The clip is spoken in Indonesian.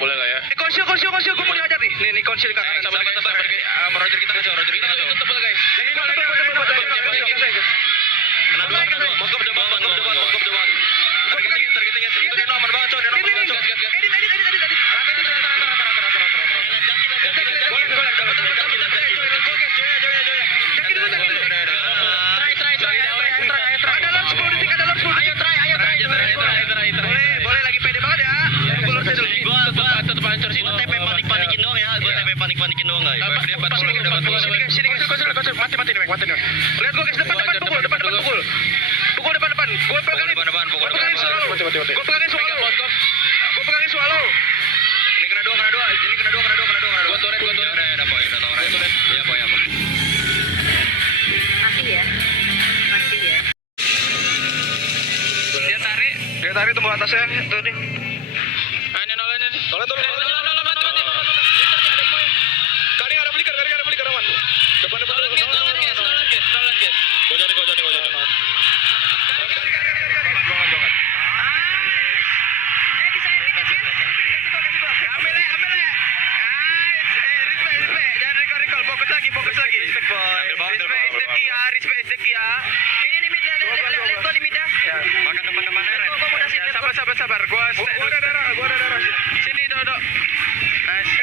boleh lah ya. Konsil, gue mau dihajar nih. Nih, konsil kakak. Sabar. Roger kita kacau. Tutup boleh guys. Kena dua. Mangkap depan. Targetingnya itu dia aman banget, coy. Edit. Boleh lagi pede banget ya. Tetep hancur sih. Gue TP panik-panikin doang ya. Gue TP panik-panikin doang guys. Dia 40. Sini guys. Mati nih, mati nih. Lihat gue guys, depan pukul. Pukul depan. Gue pegangin. Gue pegangin swallow. Ini kena dua. Gua turret. Udah poin, udah tahu right. Iya, poin apa? Masih ya. Dia tarik tembok atasnya. Tuh nih. Ini nolnya nih. Tolong. Kali ada flicker aman. Depan. Nolan guys. Gua cari. Bisa kasih gua. Ambil le. Replay. Jangan recall. Fokus lagi. Respect is the key ya. Ini nih mid, lihat gua di mid ya. Makan depan air. Sabar. Gua ada darah. Sini, Dodo. Nice.